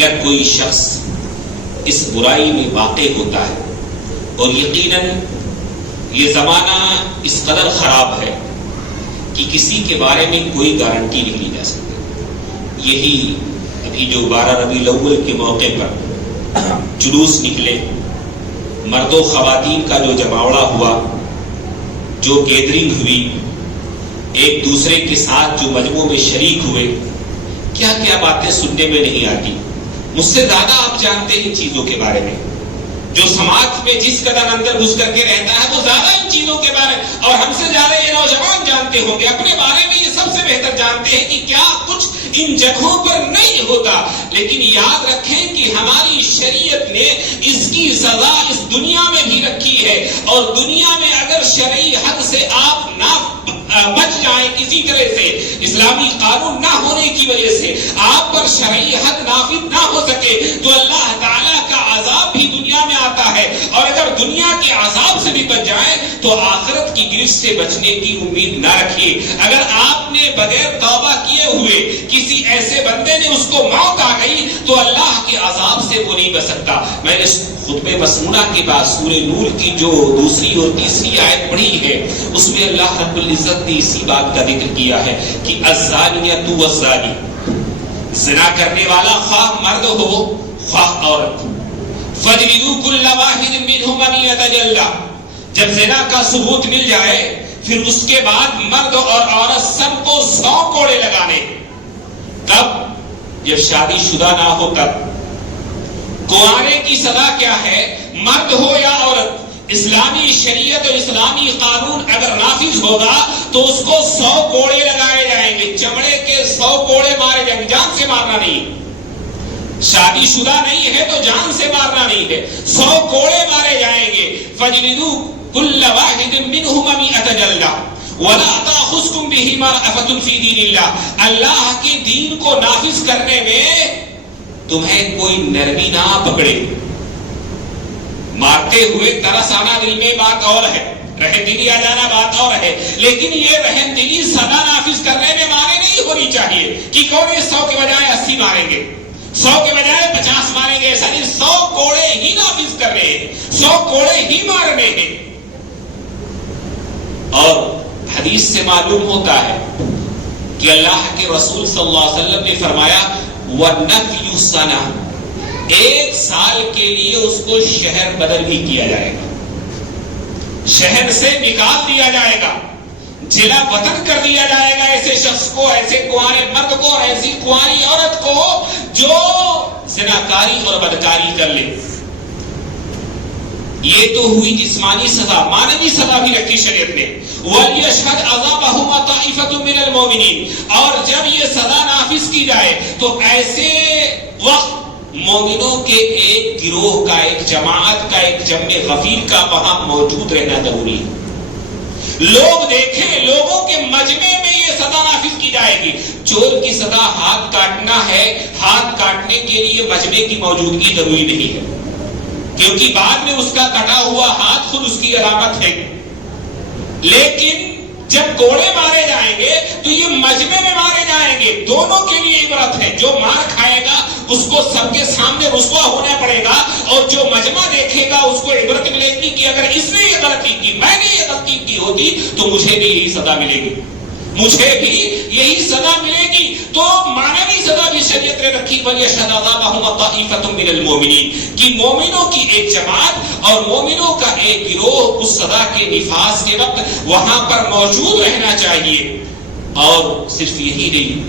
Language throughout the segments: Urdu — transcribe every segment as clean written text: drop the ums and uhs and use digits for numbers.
اگر کوئی شخص اس برائی میں واقع ہوتا ہے، اور یقیناً یہ زمانہ اس قدر خراب ہے کہ کسی کے بارے میں کوئی گارنٹی نہیں لی جا سکتی. یہی ابھی جو 12 ربیع الاول کے موقع پر جلوس نکلے، مرد و خواتین کا جو جماوڑا ہوا، جو گیدرنگ ہوئی، ایک دوسرے کے ساتھ جو مجموعوں میں شریک ہوئے، کیا کیا باتیں سننے میں نہیں آتی. مجھ سے زیادہ آپ جانتے ہیں چیزوں کے بارے میں. جو سماج میں جس قدر اندر گھس کر کے رہتا ہے وہ زیادہ ان چیزوں کے بارے میں، اور ہم سے زیادہ یہ نوجوان جانتے ہوں گے، اپنے بارے میں یہ سب سے بہتر جانتے ہیں کہ کیا کچھ ان جگہوں پر نہیں ہوتا. لیکن یاد رکھیں کہ ہماری شریعت نے اس کی سزا اس دنیا میں بھی رکھی ہے، اور دنیا میں اگر شرعی حد سے آپ نہ بچ جائیں، کسی طرح سے اسلامی قانون نہ ہونے کی وجہ سے آپ پر شرعی حد نافذ نہ ہو سکے، تو اللہ تعالیٰ کا عذاب بھی دنیا میں آتا ہے. اور اگر دنیا کے عذاب سے بھی بچ جائیں تو آخرت کی گرفت سے بچنے کی امید نہ رکھیے. اگر آپ نے بغیر توبہ کیے ہوئے کسی ایسے بندے نے اس کو موت آ گئی تو اللہ کے عذاب سے وہ نہیں بچ سکتا. میں نے خطبہ مسمونہ کے بعد سورہ نور کی جو دوسری اور تیسری آیت پڑھی ہے، اس میں اللہ رب العزت نے اسی بات کا ذکر کیا ہے کہ الزانیۃ والزانی، زنا کرنے والا خواہ مرد ہو خواہ عورت، فَاجْلِدُوا كُلَّ وَاحِدٍ مِّنْهُمْ مِائَةَ جَلْدَةٍ، جب زنا کا ثبوت مل جائے پھر اس کے بعد مرد اور عورت سب کو 100 کوڑے لگانے. کب؟ جب شادی شدہ نہ ہو تب. کنوارے کی سزا کیا ہے؟ مرد ہو یا عورت، اسلامی شریعت اور اسلامی قانون اگر نافذ ہوگا تو اس کو 100 کوڑے لگائے جائیں گے. چمڑے کے 100 کوڑے مارے جائیں گے، جان سے مارنا نہیں. شادی شدہ نہیں ہے تو جان سے مارنا نہیں ہے، 100 کوڑے مارے جائیں گے. فَاجْلِدُوا كُلَّ وَاحِدٍ مِّنْهُمْ مِائَةَ جَلْدَةٍ وَلَا تَأْخُذْكُمْ بِهِمَا رَأْفَةٌ فِي دِينِ اللَّهِ، اللہ کے دین کو نافذ کرنے میں تمہیں کوئی نرمی نہ پکڑے. مارتے ہوئے ترس آنا دل میں بات اور ہے، رحم دلی آ جانا بات اور ہے، لیکن یہ رحم دلی سزا نافذ کرنے میں مانے نہیں ہونی چاہیے کہ کون 100 کے بجائے 80 ماریں گے، 100 کے بجائے 50 ماریں گے. ایسا نہیں، 100 کوڑے ہی نافذ کرنے ہیں، 100 کوڑے ہی مارنے ہیں. اور حدیث سے معلوم ہوتا ہے کہ اللہ کے رسول صلی اللہ علیہ وسلم نے فرمایا وَنَفْيُ سَنَةٍ، 1 سال کے لیے اس کو شہر بدل بھی کیا جائے گا، شہر سے نکال دیا جائے گا، جلا وطن کر دیا جائے گا ایسے شخص کو، ایسے کنوارے مرد کو اور ایسی کنواری عورت کو جو زناکاری اور بدکاری کر لے. یہ تو ہوئی جسمانی سزا. معنوی سزا بھی رکھی شریعت نے. وَلْيَشْهَدْ عَذَابَهُمَا طَائِفَةٌ مِّنَ الْمُؤْمِنِينَ، اور جب یہ سزا نافذ کی جائے تو ایسے وقت مومنوں کے ایک گروہ کا، ایک جماعت کا، ایک جمع غفیر کا وہاں موجود رہنا ضروری ہے. لوگ دیکھیں، لوگوں کے مجمع میں یہ سزا نافذ کی جائے گی. چور کی سزا ہاتھ کاٹنا ہے، ہاتھ کاٹنے کے لیے مجمع کی موجودگی ضروری نہیں ہے، کیونکہ بعد میں اس کا کٹا ہوا ہاتھ خود اس کی علامت ہے. لیکن جب کوڑے مارے جائیں گے تو یہ مجمع میں مارے جائیں گے. دونوں کے لیے عبرت ہے. جو مار کھائے گا اس کو سب کے سامنے رسوا ہونا پڑے گا، اور جو مجمع دیکھے گا اس کو عبرت ملے گی کہ اگر اس نے یہ غلطی کی، میں نے یہ غلطی کی ہوتی تو مجھے بھی یہی سزا ملے گی، مجھے بھی یہی سزا ملے گی. تو معنوی سزا بھی شریعت نے رکھی. وَلْيَشْهَدْ عَذَابَهُمَا طَائِفَةٌ مِّنَ الْمُؤْمِنِينَ، کہ مومنوں کی ایک جماعت اور مومنوں کا ایک گروہ اس سزا کے نفاذ کے وقت وہاں پر موجود رہنا چاہیے. اور صرف یہی نہیں،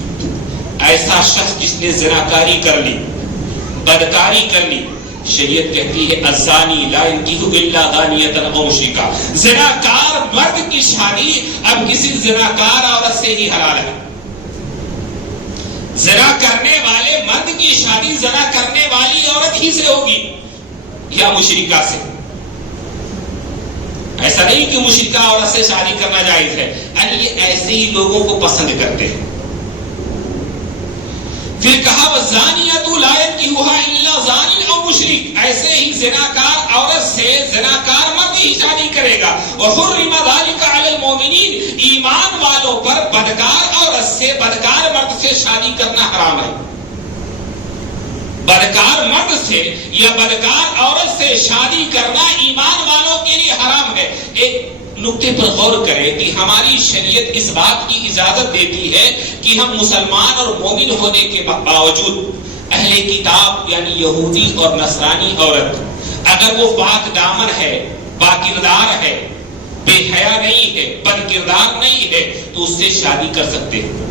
ایسا شخص جس نے زناکاری کر لی، بدکاری کر لی، شریعت کہتی ہے الزانی لا ينكح الا زانیۃ او مشرکہ، زناکار مرد کی شادی اب کسی زناکار عورت سے ہی حلال ہے. زنا کرنے والے مرد کی شادی زنا کرنے والی عورت ہی سے ہوگی یا مشرکہ سے. ایسا نہیں کہ مشرکہ عورت سے شادی کرنا جائز ہے، یہ ایسے ہی لوگوں کو پسند کرتے ہیں. پھر کہا وَالزَّانِيَةُ لَا يَنكِحُهَا إِلَّا زَانٍ أَوْ مُشْرِكٌ، ایسے ہی زناکار عورت سے زناکار مرد ہی شادی کرے گا. وَحُرِّمَ ذَلِكَ عَلَى الْمُؤْمِنِينَ، ایمان والوں پر بدکار عورت سے، بدکار مرد سے شادی کرنا حرام ہے. بدکار مرد سے یا بدکار عورت سے شادی کرنا ایمان والوں کے لیے حرام ہے. ایک نقطے پر غور کریں کہ ہماری شریعت اس بات کی اجازت دیتی ہے کہ ہم مسلمان اور مومن ہونے کے باوجود اہل کتاب یعنی یہودی اور نصرانی عورت اگر وہ پاک دامن ہے، با کردار ہے، بے حیا نہیں ہے، بد کردار نہیں ہے تو اس سے شادی کر سکتے ہیں.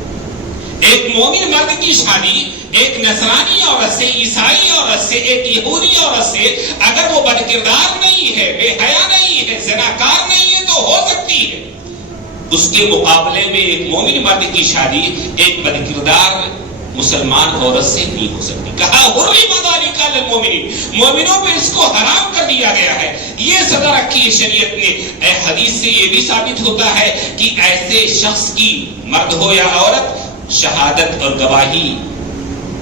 ایک مومن مرد کی شادی ایک نصرانی عورت سے، عیسائی عورت سے، ایک یہودی عورت سے اگر وہ بد کردار نہیں ہے، بے حیا نہیں ہے، زناکار نہیں ہے تو ہو سکتی ہے. اس کے مقابلے میں ایک مومن مرد کی شادی ایک بد کردار مسلمان عورت سے نہیں ہو سکتی. کہا حرمت ذالک علی المؤمنین، مومنوں پہ اس کو حرام کر دیا گیا ہے. یہ سزا رکھی ہے شریعت نے. اے حدیث سے یہ بھی ثابت ہوتا ہے کہ ایسے شخص کی مرد ہو یا عورت شہادت اور گواہی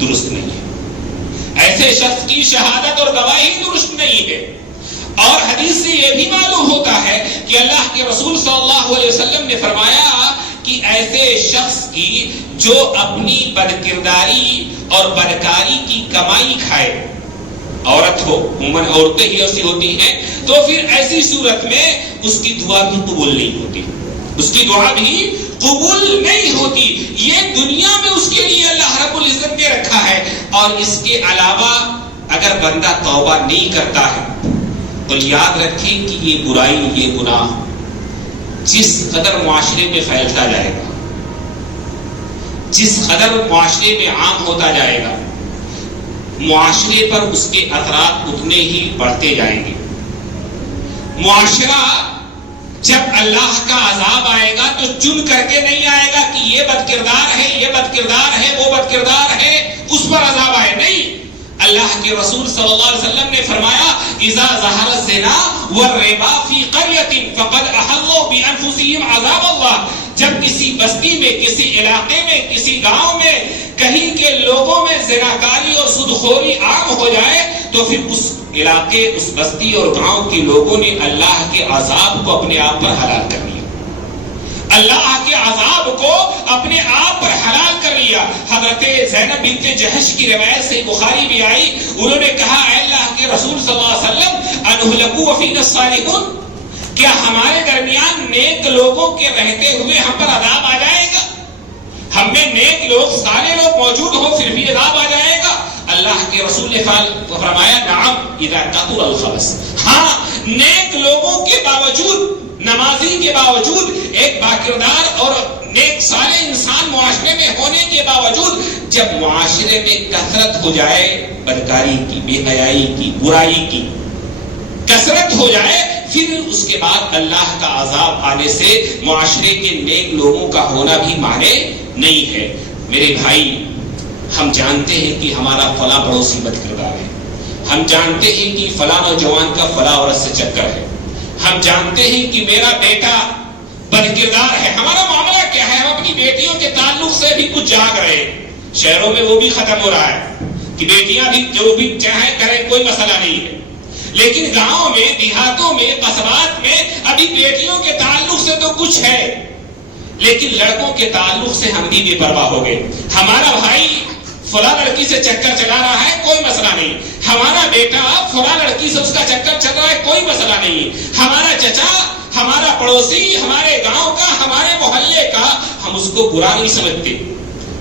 درست نہیں ہے. ایسے شخص کی شہادت اور گواہی درست نہیں ہے. اور حدیث سے یہ بھی معلوم ہوتا ہے کہ اللہ کے رسول صلی اللہ علیہ وسلم نے فرمایا کہ ایسے شخص کی جو اپنی بدکرداری اور بدکاری کی کمائی کھائے، عورت ہو، عموماً عورتیں ہی ایسی ہوتی ہیں، تو پھر ایسی صورت میں اس کی دعا بھی قبول نہیں ہوتی. اس کی دعا بھی قبول نہیں ہوتی. یہ دنیا میں اس کے لیے اللہ رب العزت نے رکھا ہے. اور اس کے علاوہ اگر بندہ توبہ نہیں کرتا ہے تو یاد رکھیں کہ یہ برائی، یہ گناہ جس قدر معاشرے میں پھیلتا جائے گا، جس قدر معاشرے میں عام ہوتا جائے گا، معاشرے پر اس کے اثرات اتنے ہی بڑھتے جائیں گے. معاشرہ جب اللہ کا عذاب آئے گا تو چن کر کے نہیں آئے گا کہ یہ بد کردار ہے، یہ بد کردار ہے، وہ بد کردار ہے، اس پر عذاب آئے. نہیں، اللہ کے رسول صلی اللہ علیہ وسلم نے فرمایا اذا ظہر الزنا والربا فی قریۃ فقد احلوا بانفسهم عذاب اللہ. جب کسی بستی میں، کسی علاقے میں، کسی گاؤں میں کہیں کے لوگوں میں زناکاری اور سودخوری عام ہو جائے تو پھر اس علاقے، اس بستی اور گاؤں کے لوگوں نے اللہ کے عذاب کو اپنے آپ پر حلال کر لیا. اللہ کے عذاب کو اپنے آپ پر حلال کر لیا. حضرت زینب بنت جحش کی روایت سے بخاری بھی آئی، انہوں نے کہا اے اللہ کے رسول صلی اللہ علیہ وسلم انہلکوا وفینا الصالحون، کیا ہمارے درمیان نیک لوگوں کے رہتے ہوئے ہم پر عذاب آ جائے گا؟ ہم میں نیک لوگ، سارے لوگ موجود ہو پھر بھی عذاب آ جائے گا؟ اللہ کے رسول نے فرمایا نعم اذا کثر الخبث. ہاں، نیک لوگوں کے باوجود، نمازی کے باوجود، ایک باکردار اور نیک صالح انسان معاشرے میں ہونے کے باوجود جب معاشرے میں کثرت ہو جائے بدکاری کی، بے حیائی کی، برائی کی کثرت ہو جائے، پھر اس کے بعد اللہ کا عذاب آنے سے معاشرے کے نیک لوگوں کا ہونا بھی معنی نہیں ہے. میرے بھائی، ہم جانتے ہیں کہ ہمارا فلاں پڑوسی بد کردار ہے، ہم جانتے ہیں کہ فلاں نوجوان کا فلاں عورت سے چکر ہے، ہم جانتے ہیں کہ میرا بیٹا بد کردار ہے. ہمارا معاملہ کیا ہے؟ ہم اپنی بیٹیوں کے تعلق سے بھی کچھ جاگ رہے ہیں. شہروں میں وہ بھی ختم ہو رہا ہے کہ بیٹیاں بھی جو بھی چاہیں کریں، کوئی مسئلہ نہیں ہے. لیکن گاؤں میں، دیہاتوں میں، قصبات میں ابھی بیٹیوں کے تعلق سے تو کچھ ہے، لیکن لڑکوں کے تعلق سے ہم بھی بے پرواہ ہو گئے. ہمارا بھائی فلاں لڑکی سے چکر چلا رہا ہے، کوئی مسئلہ نہیں. ہمارا بیٹا فلاں لڑکی سے اس کا چکر چل رہا ہے، کوئی مسئلہ نہیں. ہمارا چچا، ہمارا پڑوسی، ہمارے گاؤں کا، ہمارے محلے کا، ہم اس کو برا نہیں سمجھتے.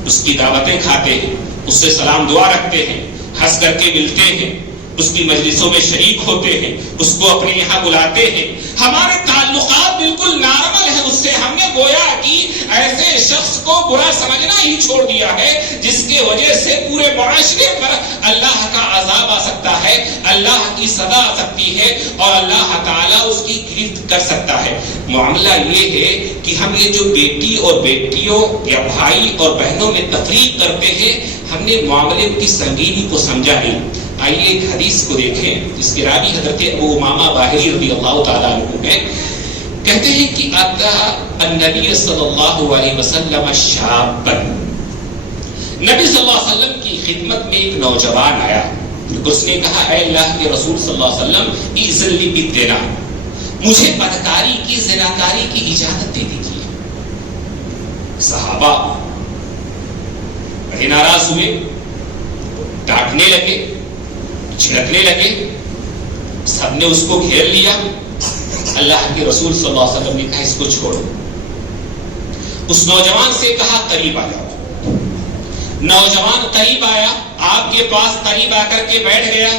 اس کی دعوتیں کھاتے ہیں، اس سے سلام دعا رکھتے ہیں، ہنس کر کے ملتے ہیں، اس کی مجلسوں میں شریک ہوتے ہیں، اس کو اپنے یہاں بلاتے ہیں. ہمارے تعلقات بالکل نارمل ہیں اس سے. ہم نے گویا کہ ایسے شخص کو برا سمجھنا ہی چھوڑ دیا ہے جس کی وجہ سے پورے معاشرے پر اللہ کا عذاب آ سکتا ہے، اللہ کی سزا آ سکتی ہے اور اللہ تعالیٰ اس کی گرفت کر سکتا ہے. معاملہ یہ ہے کہ ہم یہ جو بیٹی اور بیٹیوں یا بھائی اور بہنوں میں تفریق کرتے ہیں، ہم نے معاملے کی سنگینی کو سمجھا نہیں. آئیے ایک حدیث کو دیکھیں جس کے راوی حضرت ابو امامہ باہلی رضی اللہ تعالیٰ عنہ ہیں. کہتے ہیں کہ آتا النبی صلی اللہ علیہ وسلم شابا، نبی صلی اللہ علیہ وسلم کی خدمت میں ایک نوجوان آیا. اس نے کہا اے اللہ کے رسول صلی اللہ علیہ وسلم اذن لی بالزنا، مجھے بدکاری کی، زناکاری کی اجازت دے دیجیے. صحابہ بڑے ناراض ہوئے. ڈانٹنے لگے, چھڑکنے لگے, سب نے اس کو گھیر لیا. اللہ کے رسول صلی اللہ علیہ وسلم نے کہا اس کو چھوڑو. اس نوجوان سے کہا قریب آ جاؤ. نوجوان قریب آیا, آپ کے پاس قریب آ کر کے بیٹھ گیا.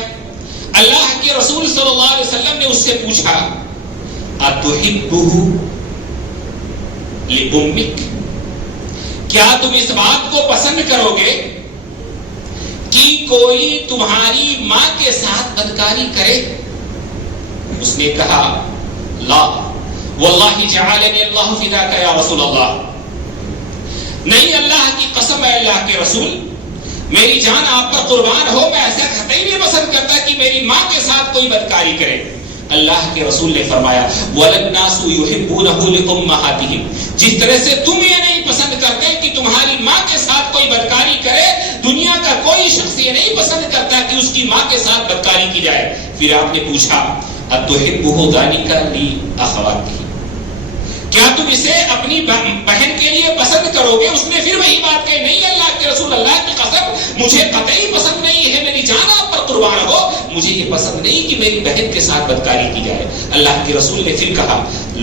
اللہ کے رسول صلی اللہ علیہ وسلم نے اس سے پوچھا اتحبہ لأمک, کیا تم اس بات کو پسند کرو گے کہ کوئی تمہاری ماں کے ساتھ بدکاری کرے؟ اس نے کہا لا واللہ جعلنی اللہ فداک یا رسول اللہ, نہیں اللہ کی قسم ہے اللہ کے رسول, میری جان آپ پر قربان ہو, میں ایسا قطعی نہیں پسند کرتا کہ میری ماں کے ساتھ کوئی بدکاری کرے. اللہ کے رسول نے فرمایا وَلَلنَّاسُ يُحِبُّونَهُ لِأُمَّهَاتِهِمْ, جس طرح سے تم یہ نہیں پسند کرتے کہ تمہاری ماں کے ساتھ کوئی بدکاری کرے, دنیا کا کوئی شخص یہ نہیں پسند کرتا کہ اس کی ماں کے ساتھ بدکاری کی جائے. پھر آپ نے پوچھا أَتُحِبُّهُ ذَلِكَ لِأَخَوَاتِهِ, کیا تم اسے اپنی بہن کے لیے پسند کرو گے؟ اس نے پھر وہی بات کہی نہیں اللہ کے رسول, اللہ کی قسم مجھے قطعی پسند نہیں ہے, میری جان آپ پر قربان ہو, مجھے یہ پسند نہیں کہ میری بہن کے ساتھ بدکاری کی جائے. اللہ کے رسول نے پھر کہا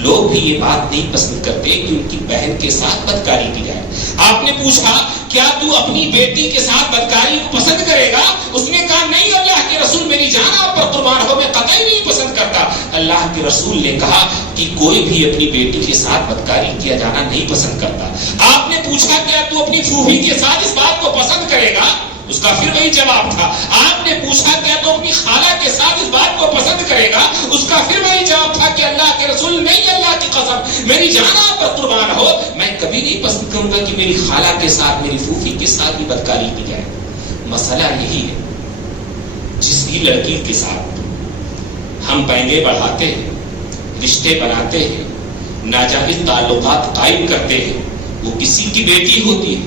لوگ بھی یہ بات نہیں پسند کرتے کہ ان کی بہن کے ساتھ بدکاری کی جائے. آپ نے پوچھا کیا تو اپنی بیٹی کے ساتھ بدکاری کو پسند کرے گا؟ اس نے کہا نہیں اللہ کے رسول, میری جان آپ پر قربان ہو, میں قطعی نہیں پسند کرتا. اللہ کے رسول نے کہا کہ کوئی بھی اپنی بیٹی کے ساتھ بدکاری کیا جانا نہیں پسند کرتا. آپ نے پوچھا کیا تو اپنی پھوپھی کے ساتھ اس بات کو پسند کرے گا؟ اس کا پھر وہی جواب تھا. آپ نے پوچھا کیا تو اپنی خالہ کے ساتھ اس بات کو پسند کرے گا؟ اس کا پھر وہی جواب تھا کہ اللہ کے رسول نہیں اللہ کی قسم میری جان آپ پر قربان ہو, میں کبھی نہیں پسند کروں گا کہ میری خالہ کے ساتھ میری پھوپھی کے ساتھ بھی بدکاری کی جائے. مسئلہ یہی ہے, جس بھی لڑکی کے ساتھ ہم پینگے بڑھاتے ہیں, رشتے بناتے ہیں, ناجائز تعلقات قائم کرتے ہیں, وہ کسی کی بیٹی ہوتی ہے,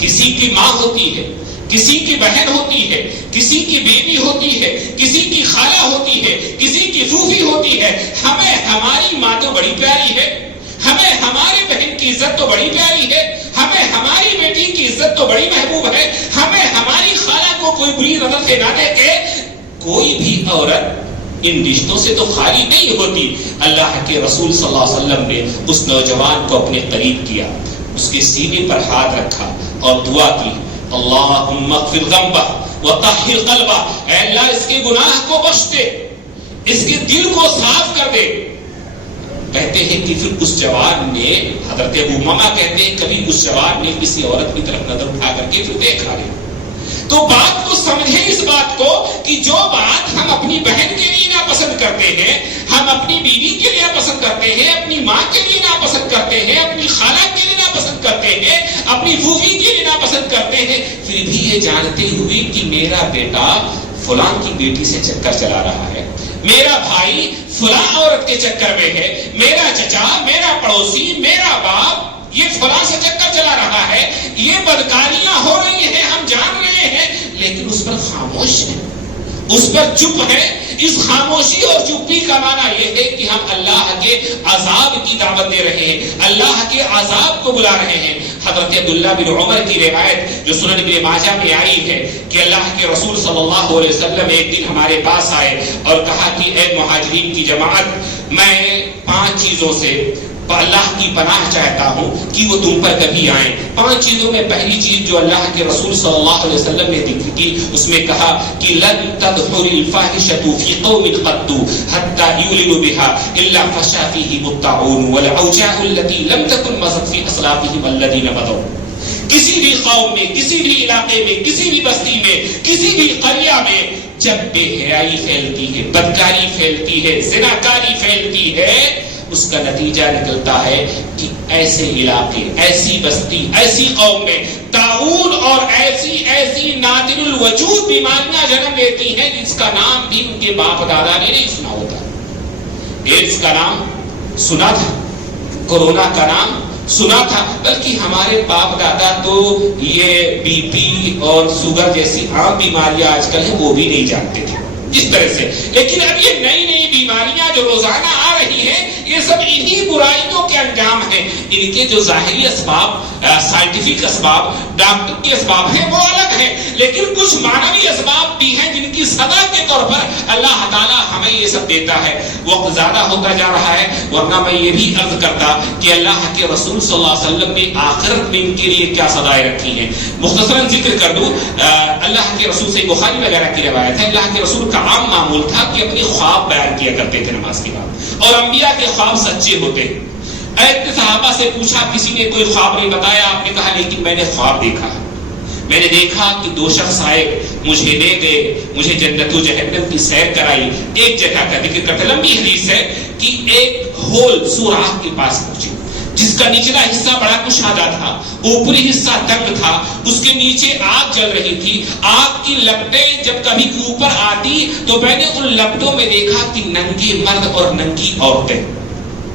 کسی کی ماں ہوتی ہے, کسی کی بہن ہوتی ہے, کسی کی بیوی ہوتی ہے, کسی کی خالہ ہوتی ہے, کسی کی پھوپھی ہوتی ہے. ہمیں ہماری ماں تو بڑی پیاری ہے, ہمیں ہماری بہن کی عزت تو بڑی پیاری ہے, ہمیں ہماری بیٹی کی عزت تو بڑی محبوب ہے, ہمیں ہماری خالہ کو کوئی بری نظر سے نہ دیکھے. کوئی بھی عورت ان رشتوں سے تو خالی نہیں ہوتی. اللہ کے رسول صلی اللہ علیہ وسلم نے اس نوجوان کو اپنے قریب کیا, اس کے سینے پر ہاتھ رکھا اور دعا کی اللہم اغفر ذنبہ وطہر قلبہ, اے اللہ اس کے گناہ کو بخش دے, اس کے دل کو صاف کر دے. کہتے ہیں کہ پھر اس جوان نے, حضرت ابو امامہ کہتے ہیں کبھی اس جوان نے کسی عورت کی طرف نظر اٹھا کر کے پھر دیکھا نہیں. تو بات کو سمجھیں اس بات کو کہ جو بات ہم اپنی بہن کے لیے ناپسند کرتے ہیں, ہم اپنی بیوی کے لیے پسند کرتے ہیں, اپنی ماں کے لیے ناپسند کرتے ہیں, اپنی خالہ کے لیے ناپسند کرتے ہیں, اپنی پھوپھی کے لیے ناپسند کرتے ہیں, پھر بھی یہ جانتے ہوئے کہ میرا بیٹا فلاں کی بیٹی سے چکر چلا رہا ہے, میرا بھائی فلاں عورت کے چکر میں ہے, میرا چچا, میرا پڑوسی, میرا باپ یہ فلاں سے چکر چلا رہا ہے, یہ بدکاریاں ہو رہی ہیں, ہم جان رہے ہیں, لیکن اس پر خاموش ہے, اس پر چپ ہے. اس خاموشی اور چپی کا معنی یہ ہے کہ ہم اللہ کے عذاب کی دعوت دے رہے ہیں, اللہ کے عذاب کو بلا رہے ہیں. حضرت عبداللہ بن عمر کی روایت جو سنن ابن ماجہ میں آئی ہے کہ اللہ کے رسول صلی اللہ علیہ وسلم ایک دن ہمارے پاس آئے اور کہا کہ اے مہاجرین کی جماعت, میں 5 چیزوں سے اللہ کی پناہ چاہتا ہوں کہ وہ تم پر کبھی آئیں. 5 چیزوں میں پہلی چیز جو اللہ کے رسول صلی اللہ علیہ وسلم نے ذکر کی, اس میں کہا کہ لن تظهر الفاحشة في قوم قط حتى يولدوا بها الا فشى فيهم الطاعون والاوجاع التي لم تكن مضت في اسلافهم الذين مضوا. کسی بھی قوم میں, کسی بھی علاقے میں, کسی بھی بستی میں, کسی بھی قریہ میں جب بے حیائی پھیلتی ہے, بدکاری پھیلتی ہے, زناکاری پھیلتی ہے, اس کا نتیجہ نکلتا ہے کہ ایسے علاقے, ایسی بستی, ایسی قوم میں طاعون اور ایسی نادر الوجود بیماریاں جنم لیتی ہیں جس کا نام بھی ان کے باپ دادا نے نہیں سنا ہوتا. ایڈز کا نام سنا تھا, کورونا کا نام سنا تھا, بلکہ ہمارے باپ دادا تو یہ بی پی اور شوگر جیسی عام بیماریاں آج کل ہیں وہ بھی نہیں جانتے تھے اس طرح سے. لیکن اب یہ نئی نئی بیماریاں جو روزانہ آ رہی ہیں, یہ سب انہی برائیوں کے انجام ہیں. ان کے جو ظاہری اسباب، سائنٹیفک اسباب، ڈاکٹر کے اسباب ہیں وہ الگ ہیں، لیکن کچھ معنوی اسباب بھی ہیں جن کی سزا کے طور پر اللہ تعالیٰ ہمیں یہ سب دیتا ہے. وقت زیادہ ہوتا جا رہا ہے، ورنہ میں یہ بھی عرض کرتا کہ اللہ کے رسول صلی اللہ علیہ وسلم نے آخرت میں ان کے لیے کیا سزائیں رکھی ہیں. مختصراً ذکر کر دوں، اللہ کے رسول سے بخاری وغیرہ کی روایت ہے، اللہ کے رسول کا عام معمول تھا کہ اپنے خواب بیان کیا کرتے تھے نماز کے بعد، اور انبیاء کے خواب سچے ہوتے ہیں. ایک صحابہ سے پوچھا، کسی نے کوئی خواب نہیں بتایا، آپ نے کہا لیکن میں نے خواب دیکھا، میں نے دیکھا کہ دو شخص آئے، مجھے لے گئے، مجھے جنت و جہنم کی سیر کرائی. ایک جگہ کا ذکر کرتے، لمبی حدیث ہے کہ ایک ہول سوراخ کے پاس پہنچے جس کا نچلا حصہ بڑا کشادہ تھا، اوپری حصہ تنگ تھا، اس کے نیچے آگ جل رہی تھی. آگ کی لپٹیں جب کبھی اوپر آتی تو میں نے ان لپٹوں میں دیکھا کہ ننگے مرد اور ننگی عورتیں،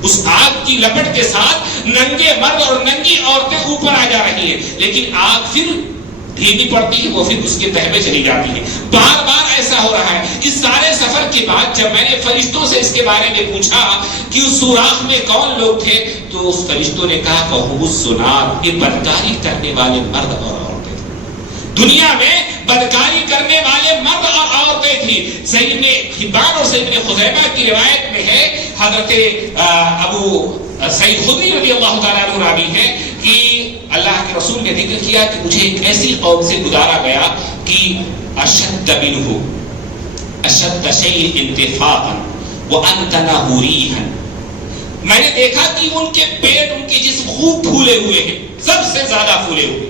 اس آگ کی لپٹ کے ساتھ ننگے مرد اور ننگی عورتیں اوپر آ جا رہی ہیں، لیکن آگ پھر دھیمی پڑتی ہے، وہ پھر اس کے تہہ میں چلی جاتی ہے. بار بار ایسا ہو رہا ہے. اس سارے سفر کے بعد جب میں نے فرشتوں سے اس کے بارے میں پوچھا کہ اس سوراخ میں کون لوگ تھے، تو اس فرشتوں نے کہا کہ ہم الزنات، یہ بدکاری کرنے والے مرد اور عورتیں تھے. دنیا میں بدکاری کرنے والے مرد اور عورتیں تھی. صحیح ابن حبان اور صحیح ابن خزیمہ کی روایت میں ہے، حضرت ابو سعید خدری رضی اللہ تعالیٰ عنہ راوی ہے کہ اللہ کے رسول نے ذکر کیا کہ مجھے ایک ایسی قوم سے گزارا گیا کہ اشد منہ اشد شیء انتفاقا وانتن ریحا. میں نے دیکھا کہ ان کے پیٹ، ان کے جسم خوب پھولے ہوئے ہیں، سب سے زیادہ پھولے ہوئے،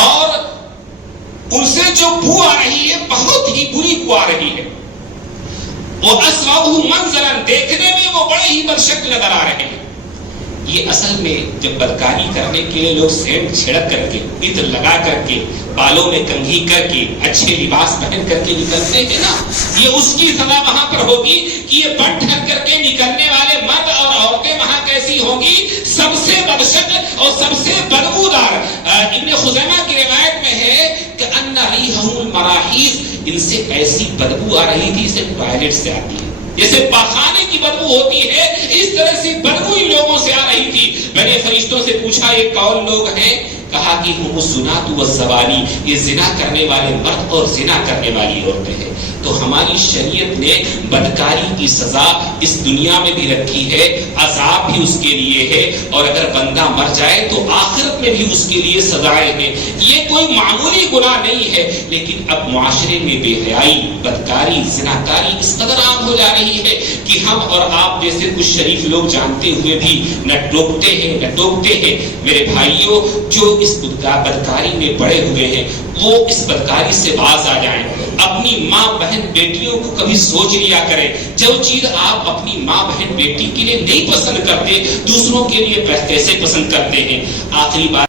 اور ان سے جو بو آ رہی ہے بہت ہی بری بو آ رہی ہے. وَأَسْوَأُهُ مَنْظَرًا، دیکھنے میں وہ بڑے ہی بدشکل نظر آ رہے ہیں. یہ اصل میں جب بدکاری کرنے کے لیے لوگ سینٹ چھڑک کر کے، عطر لگا کر کے، بالوں میں کنگھی کر کے، اچھے لباس پہن کر کے نکلتے ہیں نا، یہ اس کی سزا وہاں پر ہوگی کہ یہ بن ٹھن کر کے نکلنے والے مرد اور عورتیں وہاں کیسی ہوں گی؟ سب سے بدشکل اور سب سے بدبودار. ابن خزیمہ کی روایت میں ہے کہ ان ریحہم المراحیض، ان سے ایسی بدبو آ رہی تھی جیسے ٹوائلٹ سے آتی ہے، جیسے پاخانے کی بدبو ہوتی ہے، اس طرح سے بدبو ان لوگوں سے آ رہی تھی. میں نے فرشتوں سے پوچھا یہ کون لوگ ہیں؟ کہا کہ ہم الزنات والزوانی، یہ زنا کرنے والے مرد اور زنا کرنے والی عورتیں ہیں. تو ہماری شریعت نے بدکاری کی سزا اس دنیا میں بھی رکھی ہے، عذاب بھی اس کے لیے ہے، اور اگر بندہ مر جائے تو آخرت میں بھی اس کے لیے سزائیں ہیں. یہ کوئی معمولی گناہ نہیں ہے، لیکن اب معاشرے میں بے حیائی، بدکاری، زناکاری اس قدر عام ہو جا رہی ہے کہ ہم اور آپ جیسے کچھ شریف لوگ جانتے ہوئے بھی نہ ٹوکتے ہیں. میرے بھائیوں، جو اس بدکاری میں پڑے ہوئے ہیں وہ اس بدکاری سے باز آ جائیں. اپنی ماں بہن بیٹیوں کو کبھی سوچ لیا کریں، جو چیز آپ اپنی ماں بہن بیٹی کے لیے نہیں پسند کرتے، دوسروں کے لیے کیسے پسند کرتے ہیں. آخری بات